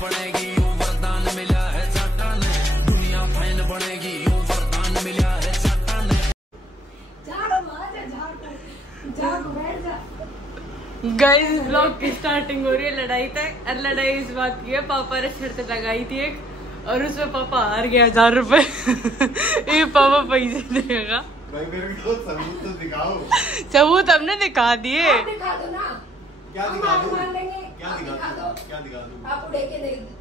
बनेगी यूं वरदान मिला है चाचा ने, दुनिया फैन बनेगी यूं वरदान मिला है चाचा ने। गाइस ब्लॉग की स्टार्टिंग हो रही है लड़ाई तक, और लड़ाई इस बात की है, पापा ने शर्त लगाई थी एक, और उसमें पापा हार गया 1000 रुपए। ये पापा पैसे देगा भाई, मेरे को सबूत तो दिखाओ। सबूत हमने दिखा दिए। दिखा दो ना, क्या दिखा दूं? मान लेंगे। क्या दिखा दूं? क्या दिखा दूं? आप उड़े के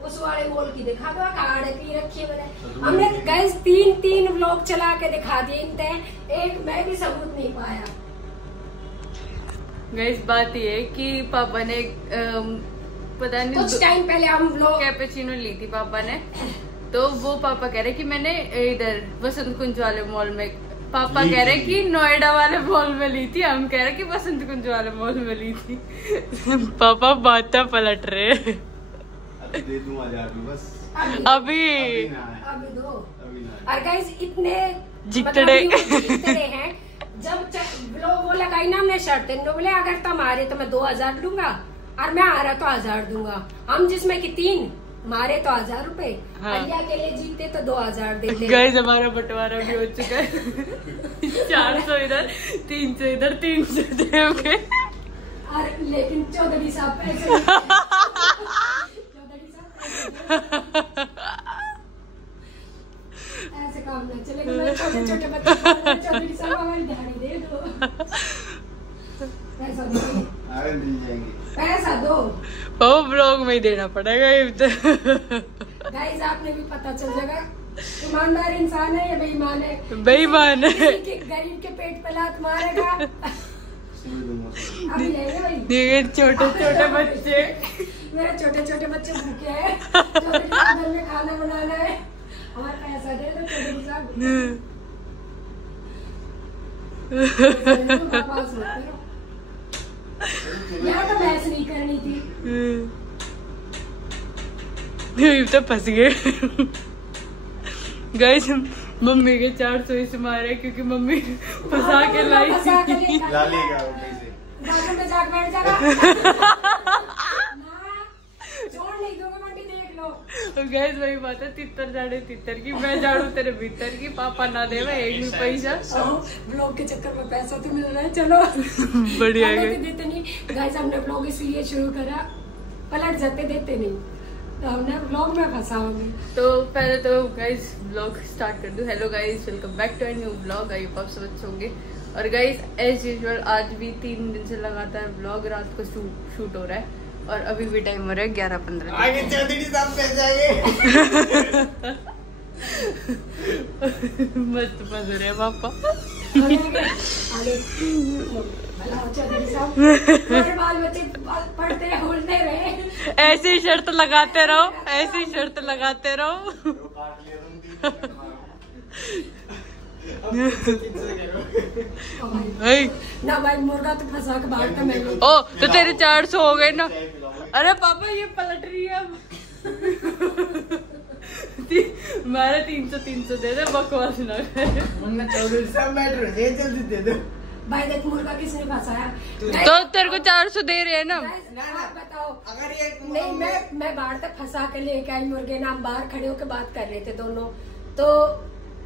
उस वाले मॉल की दिखा दो, कार्ड पी रखी है मैंने। हमने गाइस 3 व्लॉग चला के दिखा दिए इनते, एक मैं भी सबूत नहीं पाया। गाइस बात ये है कि पापा ने पता नहीं कुछ टाइम पहले हम व्लॉग कैपेचिनो ली थी पापा ने, तो वो पापा कह रहे कि मैंने इधर वसंत कुंज वाले मॉल में, पापा कह रहे कि नोएडा वाले मॉल में ली थी, हम कह रहे कि वसंत कुंज वाले मॉल में ली थी। पापा बात पलट रहे। दे दूं 1000 बस अभी दो। और गाइस इतने जितने हैं, जब वो लगाई ना हमने शर्त, बोले अगर तुम आ रहे तो मैं 2000 दूंगा, और मैं आ रहा तो 1000 दूंगा। हम जिसमें कि 3 मारे तो 1000 रुपए, अलिया के लिए जीते तो 2000 देते। गाइस हमारा बंटवारा भी हो चुका है। 400 इधर, 300 इधर, 300 देंगे। और लेकिन चौधरी साहब पैसे ऐसे काम नहीं चलेगा। छोटे छोटे बच्चे चौधरी साहब हमारी दिहाड़ी दे दो, पैसा दो, पैसा दो। वो ब्लॉग में ही देना पड़ेगा। गाइस आपने भी पता चल जाएगा ईमानदार इंसान है या बेईमान है। बेईमान है। गरीब के पेट पे लात मारेगा। अभी देखिए छोटे छोटे बच्चे, मेरे छोटे छोटे बच्चे भूखे हैं, घर में खाना बनाना है, हमारा पैसा दे दो चौधरी साहब। यहाँ तो बहस नहीं करनी थी। तो फंस गए। गाइस मम्मी के 400 इसे मारे क्योंकि मम्मी फंसा के लाई थी। गैस वही बात है, तितर जाड़े तितर की, मैं झाड़ू तेरे भीतर की, पापा ना दे मैं एक भी पैसा। ब्लॉग के चक्कर में पैसा तो मिल रहा है, चलो बढ़िया है। देते नहीं गाइस, हमने ब्लॉग इसलिए शुरू करा, पलट जाते देते नहीं तो हमने ब्लॉग में फंसा होंगे। तो पहले तो गाइस ब्लॉग स्टार्ट कर दूं। Hello guys, welcome back to a new blog. I hope आप सब अच्छे होंगे। और गाइस एज यूजुअल आज भी 3 दिन से लगातार ब्लॉग रात को शूट हो रहा है, और अभी भी टाइम हो रहा है 11:15। आगे चौधरी साहब कैसे आगे? मस्त फंस रहे हैं पापा। चौधरी साहब बाल बच्चे पढ़ते बोलते रहे, ऐसी शर्त लगाते रहो, ऐसी शर्त लगाते रहो। ना भाई मुर्गा तो फंसा के बाहर का मैं। ओ तो तेरे 400 हो गए ना। अरे पापा ये पलट रही है अब। मेरे 300 दे दे, बकवास ना करे। चौधरी साहब बैठ रहे, जल्दी दे दो भाई। देख मुर्गा किसने फंसाया? तो तेरे को 400 दे रहे हैं ना। बताओ अगर ये नहीं, मैं बाहर तक फंसा के लेके आई मुर्गे ना। हम बाहर खड़े होकर बात कर रहे थे दोनों, तो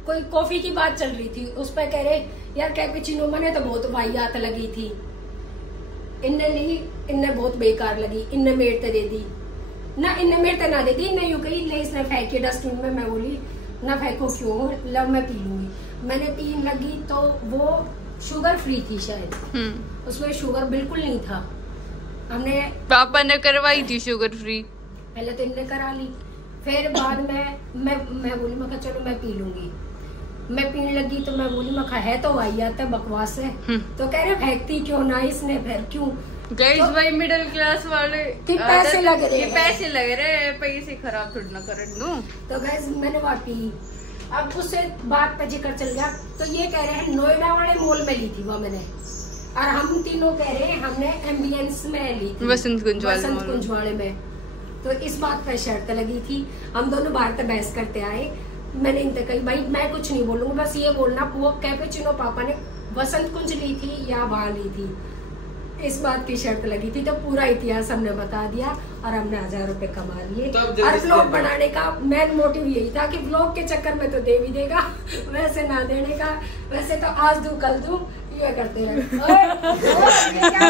कोई कॉफी की बात चल रही थी, उस पर कह रहे यार कैपेचिनो मैंने तो बहुत वाहियात लगी थी, इनने ली, इनने बहुत बेकार लगी, इनने मेरे दे दी ना, इनने मेरे ना दे दी, इनने यूं कही ले इसने फेंकी डस्टबिन में। मैं बोली ना फेंको क्यों, लब मैं पी लूंगी। मैंने पीन लगी तो वो शुगर फ्री थी शायद, उसमें शुगर बिल्कुल नहीं था। हमने पापा ने करवाई थी शुगर फ्री, पहले तो इनने करा ली, फिर बाद में मैं बोली मैं चलो मैं पी लूंगी। मैं पीने लगी तो मैं बोली मैं है तो वाहियात है, बकवास है। तो कह रहे फेंकती क्यों ना, इसने फिर क्यों। गाइस भाई मिडिल क्लास वाले पैसे लग रहे हैं, पैसे लग रहे हैं, पैसे खराब थोड़ी ना कर दूं। तो गाइस मैंने वहाँ पी। अब उससे बात पे जिक्र चल गया, तो ये कह रहे हैं नोएडा वाले मॉल में ली थी वो मैंने, और हम तीनों कह रहे हैं हमने एम्बियंस में ली थी, वसंत कुंज वाले में। तो इस बात पर शर्त लगी थी, हम दोनों बाहर तक बहस करते आए। मैंने इनसे कही भाई मैं कुछ नहीं बोलूंगा, बस ये बोलना वो कैपेचिनो पापा ने वसंत कुंज ली थी या वहां ली थी। इस बात की शर्त लगी थी, तो पूरा इतिहास हमने बता दिया और हमने 1000 रुपए कमा लिए। और व्लॉग बनाने का मेन मोटिव यही था कि व्लॉग के चक्कर में तो दे भी देगा, वैसे ना देने का, वैसे तो आज दूं कल दूं ये करते रहे।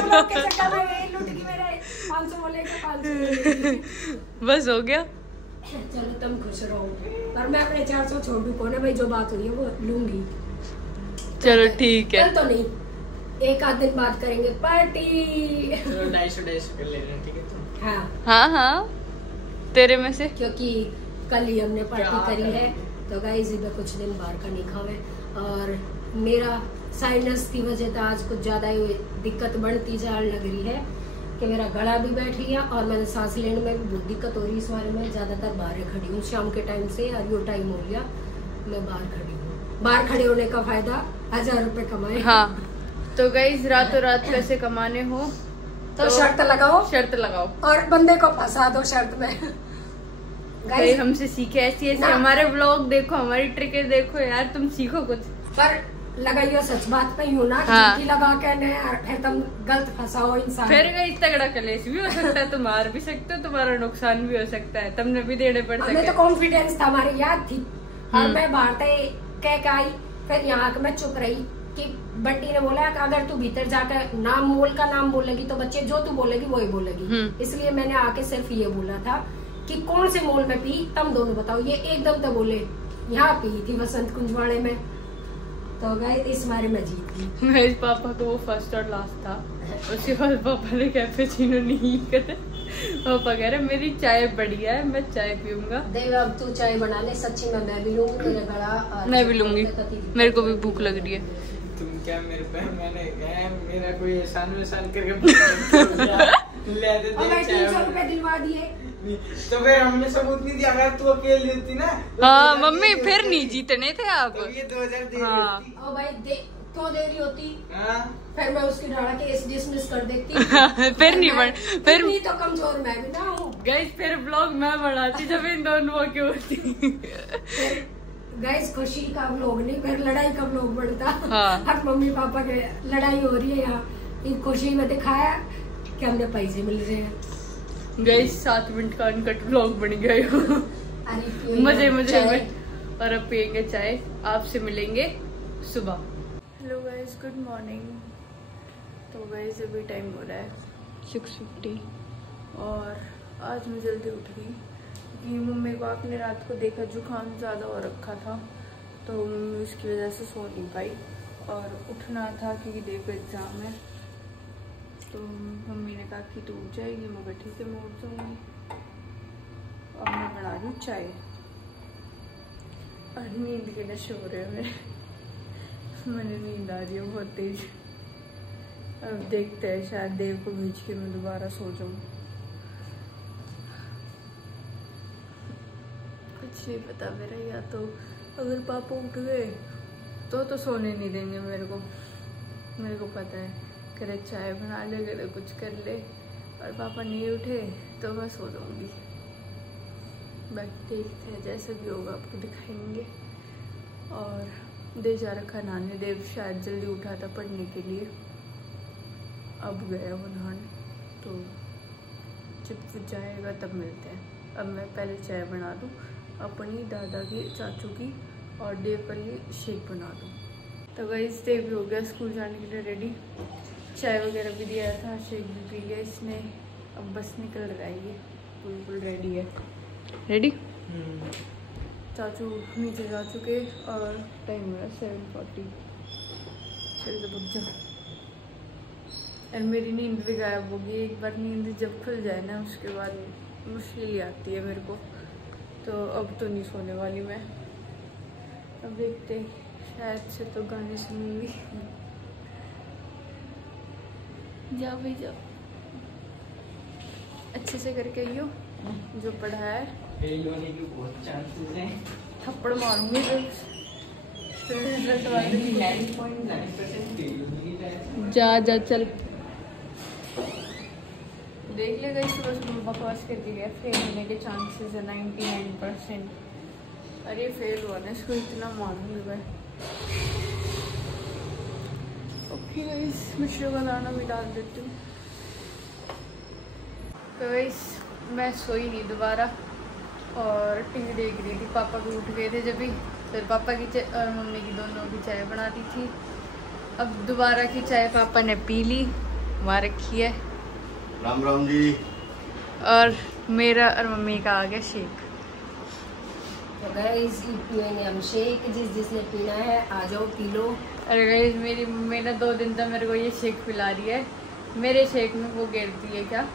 व्लॉग के चक्कर में लूट गई मेरे 500 बोले 500 बस हो गया। चलो तुम खुश रहो, और मैं अपने 400 छोड़ दूं कोने भाई, जो बात हुई है वो लूंगी। चलो ठीक है, कल तो नहीं, एक आध दिन बाद करेंगे पार्टी। 250 कर ले रहे हैं, ठीक है तुम? हाँ हाँ हाँ तेरे में से, क्योंकि कल ही हमने पार्टी करी है, तो गाइस इधर कुछ दिन बाहर का नहीं खावे। और मेरा साइनस की वजह से आज कुछ ज्यादा ही दिक्कत बढ़ती जा लग रही है कि मेरा गला भी बैठ गया और मैंने सांस लेने में भी बहुत दिक्कत हो रही है। इस बारे में ज्यादातर बाहर खड़ी हूँ शाम के टाइम से, और यो टाइम हो गया मैं बाहर खड़ी हूँ। बाहर खड़े होने का फायदा 1000 रुपए कमाए। हाँ तो गाइस रातों रात पैसे कमाने हो तो शर्त लगाओ, शर्त लगाओ और बंदे को फंसा दो शर्त में। भाई हमसे सीखे, ऐसी ऐसी हमारे व्लॉग देखो, हमारी ट्रिकें देखो यार, तुम सीखो कुछ। पर लगाइयो सच बात पे यूं ना, हाँ। झूठी लगा के नहीं, और फिर तुम गलत फंसाओ इंसान। फिर गाइस तगड़ा कलेश भी हो सकता है, तुम हार भी सकते हो, तुम्हारा नुकसान भी हो सकता है, तुमने भी देने पड़ सकते हमें तो कॉन्फिडेंस था, हमारी याद थी, और मैं बाहर कह के आई, फिर यहाँ मैं चुप रही कि बंटी ने बोला कि अगर तू भीतर जाकर नाम मोल का नाम बोलेगी तो बच्चे जो तू बोलेगी वही बोलेगी। इसलिए मैंने आके सिर्फ ये बोला था कि कौन से मोल में पी, तुम दोनों बताओ। ये एकदम तो बोले यहाँ पी थी वसंत कुंजवाड़े में, तो गए इस बारे में जीत गई। मेरे पापा को वो फर्स्ट और लास्ट था, उसके बाद पापा ने कैपेचिनो नहीं करे, पापा कह रहे मेरी चाय बढ़िया है, मैं चाय पीऊंगा। देव अब तू चाय बना ले, सच्ची में मैं भी लूंगी, मेरा गला मैं भी लूंगी, मेरे को भी भूख लग रही है। तुम क्या मेरे पे, मैंने मेरा कोई एहसान वहसान करके ले दे 300 रुपए दिलवा दिए, तो फिर हमने सबूत नहीं दिया, अगर तू अकेली होती ना। हाँ मम्मी फिर नहीं जीतने थे आप। तो ये 2000 दे हाँ। रही ओ भाई क्यों दे रही होती, होती। फिर मैं उसकी डाला केस डिसमिस कर देती। फिर नहीं बन, फिर नहीं तो कमजोर मैं भी ना हूँ। गाइस फिर ब्लॉग मैं बढ़ाती जब इन दोनों की होती। गाइस खुशी का व्लॉग नहीं, फिर लड़ाई का व्लॉग बनता। हाँ। हर मम्मी पापा के लड़ाई हो रही है यहाँ, इन खुशी में दिखाया कि हमने पैसे मिल रहे हैं। गाइस 7 मिनट का अनकट व्लॉग बन गया मजे मजे में, और अब पियेंगे चाय, आपसे मिलेंगे सुबह। Hello guys, good morning. तो गाइस अभी टाइम हो रहा है 6:50 और आज मैं जल्दी उठ गई कि मम्मी को आपने रात को देखा जुकाम ज़्यादा हो रखा था, तो मम्मी उसकी वजह से सो नहीं पाई और उठना था क्योंकि देखो एग्ज़ाम है। तो मम्मी ने कहा कि तू उठ जाएगी, मैं कहा ठीक है मैं उठ जाऊँगी। अब मैं बना रही हूँ चाय और नींद के नशे हो रहे हैं मेरे, मैंने नींद आ रही है बहुत तेज। अब देखते हैं, शायद देव को भेज के मैं दोबारा सो जाऊँ, कुछ नहीं पता मेरा। या तो अगर पापा उठ गए तो सोने नहीं देंगे मेरे को पता है, करे चाय बना ले, करे कुछ कर ले, और पापा नहीं उठे तो मैं सो जाऊँगी। बाकी देखते हैं, जैसे भी होगा आपको दिखाएंगे। और देव जा रखा नहाने, देव शायद जल्दी उठा था पढ़ने के लिए, अब गया वो नहाने, तो जब वो जाएगा तब मिलते हैं। अब मैं पहले चाय बना दूँ अपनी, दादा की, चाचू की, और देव के लिए शेक बना दूँ। तो गाइस देव भी हो गया स्कूल जाने के लिए रेडी, चाय वगैरह भी दिया था, शेक भी पी लिया इसने, अब बस निकल रहा है, ये बिल्कुल रेडी है। रेडी? चाचू नीचे जा चुके और टाइम हुआ 7:40। चल तो रुक जा। और मेरी नींद भी गायब होगी, एक बार नींद जब खुल जाए ना उसके बाद मुश्किल ही आती है मेरे को, तो अब तो नहीं सोने वाली मैं। अब देखते, शायद से तो गाने सुनूंगी। जाओ भाई जाओ, अच्छे से करके आइयो जो पढ़ा है, फेल होने के बहुत चांसेस हैं। थप्पड़ मारूंगी फिर रिजल्ट वाले 99.9% फेल होने की। जा चल देख ले, गई सुबह बकवास करके गया, फेल होने के चांसेस है 99%। अरे फेल हुआ ना, इसको इतना मारूंगी मैं। ओके गाइस, मिश्री का दाना भी डाल देती हूँ। तो इस मैं सोई नहीं दोबारा और टीवी देख रही थी। पापा भी उठ गए थे जब भी, फिर पापा की चाय और मम्मी की दोनों की चाय बना दी थी। अब दोबारा की चाय पापा ने पी ली, वहाँ रखी है। राम राम जी। और मेरा और मम्मी का आ गया शेक। तो गाइस पिएंगे हम शेक, जिसने पीना है आ जाओ पी लो। अरे गाइस मेरी मम्मी ना 2 दिन तक मेरे को ये शेक पिला रही है। मेरे शेक में वो गिरती है क्या,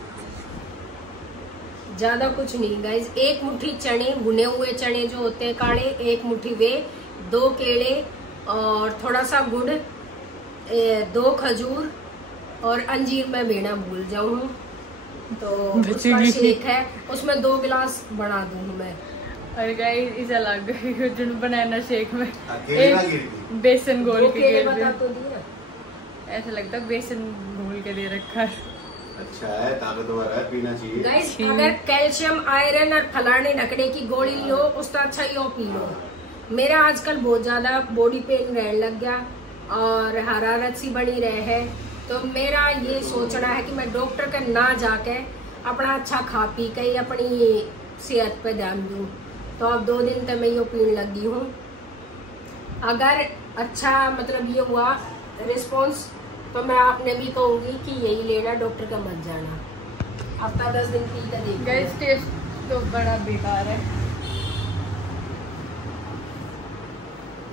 ज्यादा कुछ नहीं गाइस, 1 मुट्ठी चने, भुने हुए चने जो होते हैं काले, 1 मुट्ठी वे, 2 केले और थोड़ा सा गुड़, 2 खजूर और अंजीर मैं लेना भूल जाऊँ तो उसका शेक है, उसमें 2 गिलास बना दूँ मैं। और गाइस ऐसा लग गया जो बनाना शेक में अकेले ना गिरती। एक बेसन घोल के गिर बता दिया। तो दिया, ऐसा लगता है बेसन घोल के दे रखा है। अच्छा है, ताकतवर है, पीना चाहिए। गाइस अगर कैल्शियम आयरन और फलाने ढकने की गोली लो उसका अच्छा यो पी लो। मेरा आजकल बहुत ज्यादा बॉडी पेन रहने लग गया और हरारत सी बनी रहे है, तो मेरा ये सोचना है कि मैं डॉक्टर के ना जाके अपना अच्छा खा पी के अपनी सेहत पे ध्यान दूं। तो अब 2 दिन तक मैं यो पीने लगी हूँ। अगर अच्छा मतलब ये हुआ रिस्पॉन्स तो मैं आपने भी कहूंगी कि यही लेना, डॉक्टर का मत जाना। हफ्ता 10 दिन पी कर देखिए। गाइस टेस्ट तो बड़ा बेकार है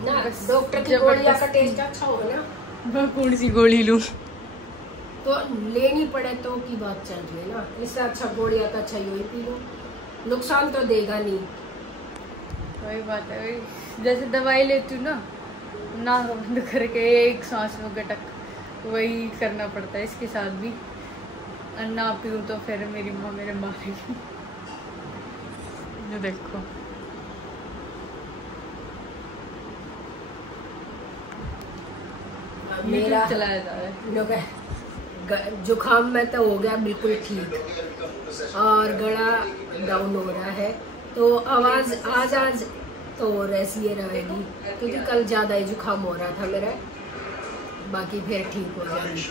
ना, डॉक्टर की गोलियां का टेस्ट अच्छा होगा ना, मैं कौन सी गोली लूं? तो लेनी पड़े तो की बात चल रही है ना। इससे अच्छा गोलियां का अच्छा यही पी लो, नुकसान तो देगा नहीं। वही बात है, वही जैसे दवाई लेती हूँ ना बंद करके एक सांस में गटक, वही करना पड़ता है इसके साथ भी। और ना पीऊँ तो फिर मेरी माँ मेरे मारेगी। ये देखो मेरा चलाया जा रहा है। जुकाम में तो हो गया बिल्कुल ठीक और गला डाउन हो रहा है, तो आवाज आज तो ऐसी ही रहेगी क्योंकि कल ज्यादा ही जुकाम हो रहा था मेरा, बाकी फिर ठीक हो जाएगी।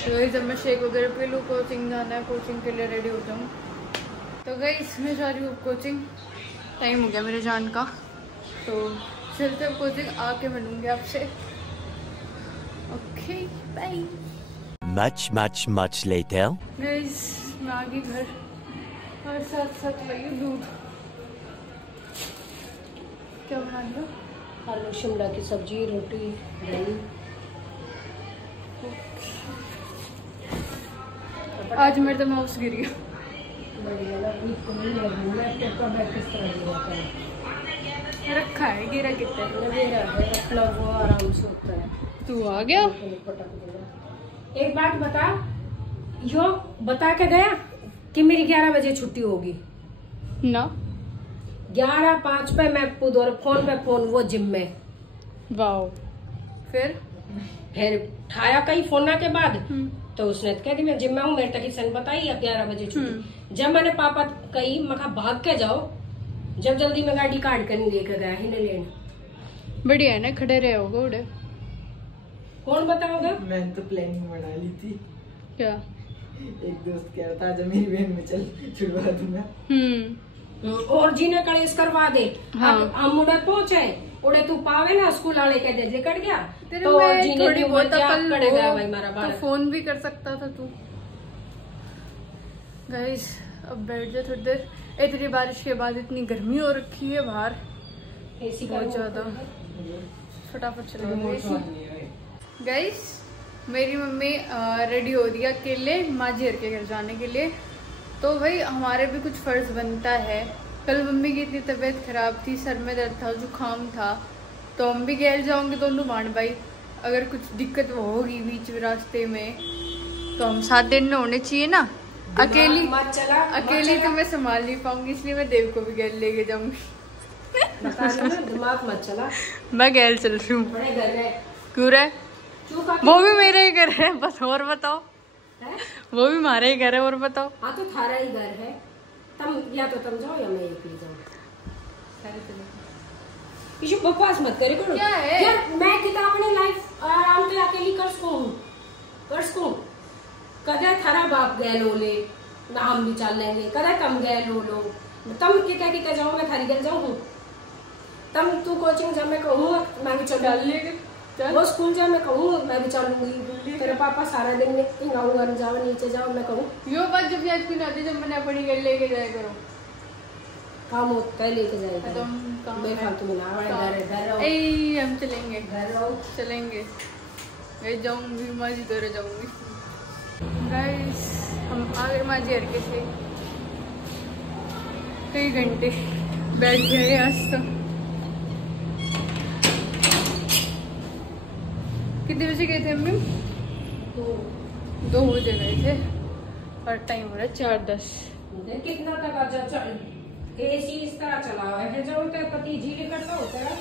तो जब मैं शेक वगैरह पी लूँ, कोचिंग जाना है, कोचिंग के लिए रेडी हो जाऊँ। तो गई इसमें जा रही हूँ कोचिंग, टाइम हो गया मेरे जान का, तो चलते हैं कोचिंग, आके मिलूंगी आपसे। Okay bye. Much later. Guys मैं आ गई घर और साथ लगी दूध। क्या बना दिया? आलू शिमला की सब्जी, रोटी, दही। आज मेरे तो माउस गिर गया। रखा है, गिरा कितना अपना वो आराम से होता है। तू आ गया? एक बात बता, यो बता के गया कि मेरी 11 बजे छुट्टी होगी ना। 11:05 पे मैं फोन पे फोन वो जिम में। वाओ। फिर उठाया कहीं फोन के बाद तो उसने कहा कि मैं जिम में हूँ, मेरे तक सन बताई अब 11 बजे छुट्टी। जब मैंने पापा कही मैं भाग के जाओ, जब जल्दी में गाड़ी काट कर नहीं लेकर गया ही नहीं लेने। बढ़िया है ना, खड़े रहे होगे उड़े। कौन बताओगे? मैंने तो प्लानिंग बना ली थी। क्या? एक दोस्त कह रहा था जब मेरी बहन में चल छुड़वा दूंगा। और जी ने कलेश करवा दे। हाँ। हम उड़े पहुंचे, उड़े तू पावे ना स्कूल वाले के दे कट गया तो जी ने थोड़ी बहुत अकल करेगा भाई मेरा तो फोन भी कर सकता था तू। गाइस अब बैठ जा थोड़ी देर। इतनी बारिश के बाद इतनी गर्मी हो रखी है बाहर, एसी बहुत ज्यादा। फटाफट चलो। गाइस मेरी मम्मी रेडी हो रही है अकेले माजियर के घर जाने के लिए, तो भाई हमारे भी कुछ फर्ज बनता है। कल मम्मी की इतनी तबीयत खराब थी, सर में दर्द था, जुकाम था, तो हम भी गैल जाओगे दोनों भाण भाई। अगर कुछ दिक्कत होगी बीच में रास्ते में तो हम 7 दिन में होने चाहिए ना। अकेली तो मैं संभाल नहीं पाऊंगी, इसलिए मैं देव को भी गैल लेके जाऊंगी। दिमाग मत चला, मैं गैल चल रही हूँ। बड़े घर है क्यों रहे? वो भी मेरे ही घर है, बस और बताओ। वो भी हमारा ही घर है, और बताओ। हाँ तो थारा ही घर है, तुम या तो तुम जाओ या मैं एक ही जाऊँ। बकवास मत करे करो। क्या है? यार मैं कितना अपनी लाइफ आराम से अकेली कर सकूं कदा थारा बाप गए लोले ना हम भी चल लेंगे, कदा कम गए लो तम के कह के जाऊँ मैं थारी घर जाऊँ, तम तू कोचिंग जा मैं कहूँ मैं भी चल, वो स्कूल जा मैं कहूँ मैं भी चलूंगी, तेरे पापा सारा दिन ऊपर जाओ नीचे जाओ मैं कहूँ। यो बात जब याद क्यों आती जब मैंने अपनी घर लेके जाया करो, काम होता है लेके जाएगा बेफालतू में हम चलेंगे चलेंगे, मैं जाऊंगी माजी घर जाऊंगी। गाइस हम आ गए माजी घर के से कई घंटे बैठ गए आज तो। कितने बजे गए थे हम? 2 बजे गए थे और टाइम हो रहा है 4:10। कितना तक आ एसी इस तरह चला हुआ है जो पति जी नहीं करता होता है।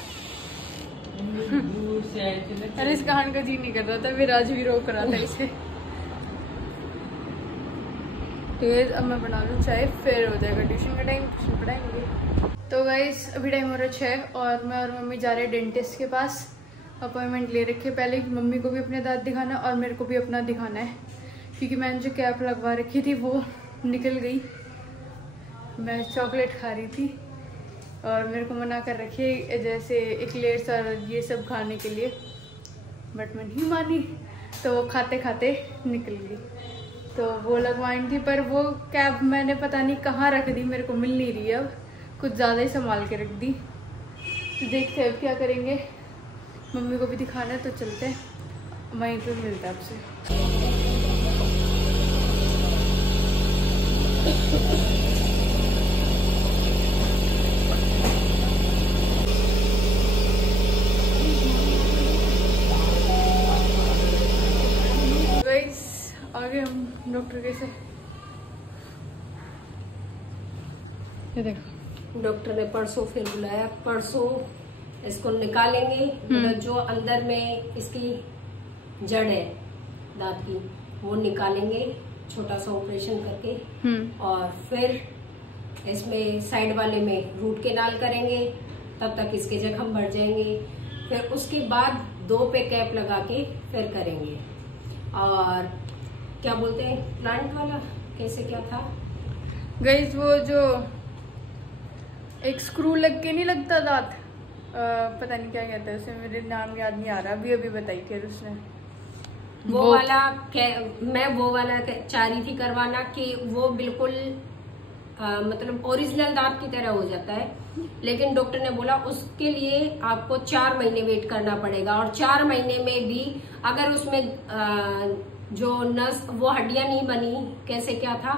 अरे इस कहान का जी नहीं कर रहा था, फिर आज भी रोक रहा था इसे। तो अब मैं बना लूँ चाय, फिर हो जाएगा ट्यूशन का टाइम, ट्यूशन पढ़ाएंगे। तो गाइस अभी टाइम हो रहा है 6 और मैं और मम्मी जा रहे हैं डेंटिस्ट के पास। अपॉइंटमेंट ले रखी है पहले, मम्मी को भी अपने दांत दिखाना और मेरे को भी अपना दिखाना है, क्योंकि मैंने जो कैप लगवा रखी थी वो निकल गई। मैं चॉकलेट खा रही थी और मेरे को मना कर रखी है जैसे एक्लेयर्स और ये सब खाने के लिए, बट मैं नहीं मानी तो वो खाते खाते निकल गई। तो वो लगवानी थी पर वो कैप मैंने पता नहीं कहाँ रख दी, मेरे को मिल नहीं रही है, अब कुछ ज़्यादा ही संभाल के रख दी। तो देखते हैं अब क्या करेंगे, मम्मी को भी दिखाना है तो चलते हैं, वहीं पे मिलता है आपसे। आगे हम डॉक्टर के से, ये देखो डॉक्टर ने परसों फिर बुलाया, परसों इसको निकालेंगे, मतलब जो अंदर में इसकी जड़ है दांत की वो निकालेंगे, छोटा सा ऑपरेशन करके, और फिर इसमें साइड वाले में रूट केनाल करेंगे, तब तक इसके जख्म बढ़ जाएंगे, फिर उसके बाद 2 पे कैप लगा के फिर करेंगे। और क्या बोलते हैं प्लांट वाला, कैसे क्या था गाइस, वो जो एक स्क्रू लग के नहीं लगता दांत, पता नहीं क्या कहता है उसे, मेरे नाम याद नहीं आ रहा, अभी बताई फिर उसने वो वाला मैं वो वाला चाह रही थी करवाना कि वो बिल्कुल मतलब ओरिजिनल दांत की तरह हो जाता है, लेकिन डॉक्टर ने बोला उसके लिए आपको 4 महीने वेट करना पड़ेगा, और 4 महीने में भी अगर उसमें जो नस वो हड्डियां नहीं बनी, कैसे क्या था,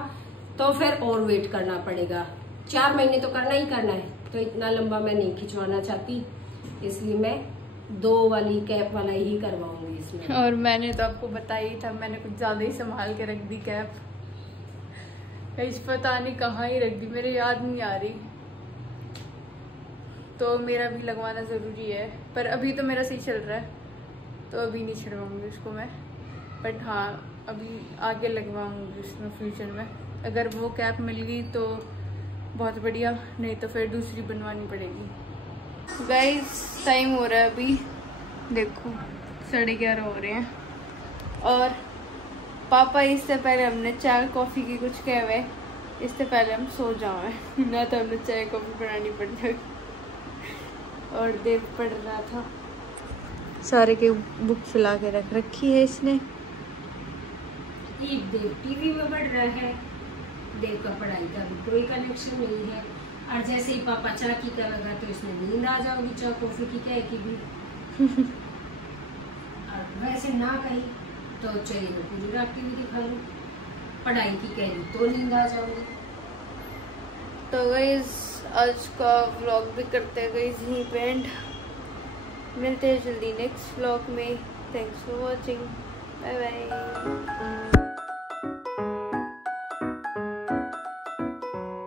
तो फिर और वेट करना पड़ेगा। 4 महीने तो करना ही करना है, तो इतना लंबा मैं नहीं खिंचवाना चाहती, इसलिए मैं 2 वाली कैप वाला ही करवाऊंगी इसमें। और मैंने तो आपको बताया ही था, मैंने कुछ ज्यादा ही संभाल के रख दी कैप, इस पता नहीं कहाँ ही रख दी, मेरे याद नहीं आ रही, तो मेरा भी लगवाना जरूरी है, पर अभी तो मेरा सही चल रहा है तो अभी नहीं छड़वाऊंगी उसको मैं, बट हाँ अभी आगे लगवाऊंगी उसमें फ्यूचर में। अगर वो कैप मिल गई तो बहुत बढ़िया, नहीं तो फिर दूसरी बनवानी पड़ेगी। गाइस टाइम हो रहा है अभी, देखो 11:30 हो रहे हैं, और पापा इससे पहले हमने चाय कॉफ़ी की कुछ कहे हुए, इससे पहले हम सो जाए ना, तो हमने चाय कॉफ़ी बनानी पड़ जाएगी, और देव पढ़ रहा था, सारे के बुक फैला के रख रखी है इसने। एक देव टीवी में पढ़ रहा है, देव का पढ़ाई का भी कोई कनेक्शन नहीं है, और जैसे ही पापा चाय की कर लगा तो इसमें नींद आ जाओगी, चाय कॉफी की क्या की भी और वैसे ना कही तो चाहिए तो पूरी रात टीवी दिखा लूँ, पढ़ाई की कह दी तो नींद आ जाऊंगी। तो गाइस आज का व्लॉग भी करते हैं गाइस यहीं पे एंड, मिलते हैं जल्दी नेक्स्ट व्लॉग में। Thanks for watching, bye bye.